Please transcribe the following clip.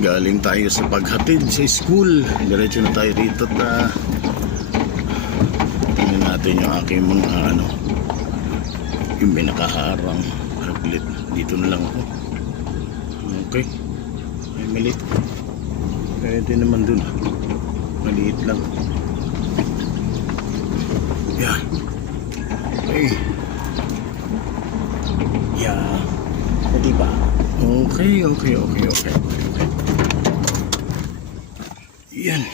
Galing tayo sa paghatid sa school. Diretso na tayo rito at tingnan natin yung aking mga yung pinakaharang haglit. Dito na lang ako. Okay. Ay maliit. Pwede naman dun. Maliit lang. Yan. Okay. Yeah. O diba? Okay. Yan.